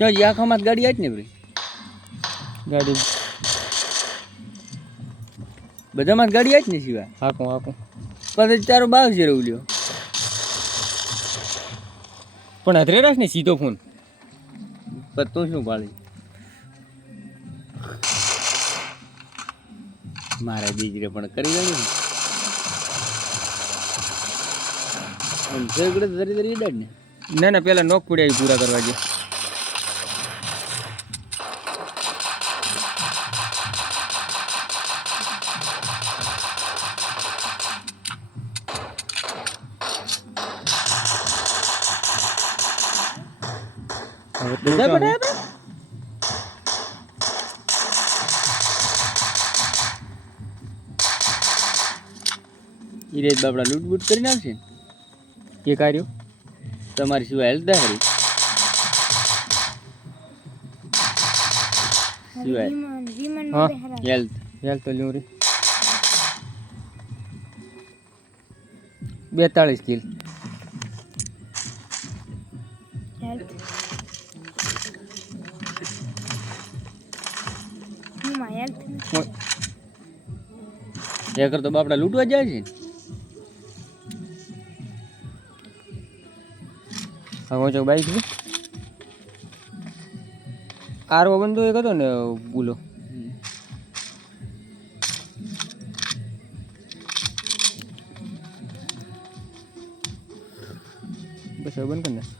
જો આખામાં ગાડી આવી ને ભાઈ ગાડી બધામાં ગાડી આવી ને સિવાય હાકું પછી તારો બાવ છે રહું લ્યો પણ હતરે રાખ ને સીધો ફોન પણ તું શું પાડી મારા બીજરે પણ કરી ગયું ધરી ડાડ ને ના પેલા નોક પડ્યા પૂરા કરવા દે એ રેત બાપડા લૂંટ બૂટ કરી નાખશે કે કાર્યો તમારી સિવાય હેલ્થ દાખરી સિવાય હા હેલ્થ હેલ તો લ્યું રે 42 કિલ કર તો બાપડા લૂંટવા જાય છે હવે જો બાઈક છે આરવો બંધો એક હતો ને બોલો બસ હવે બંધ કર ને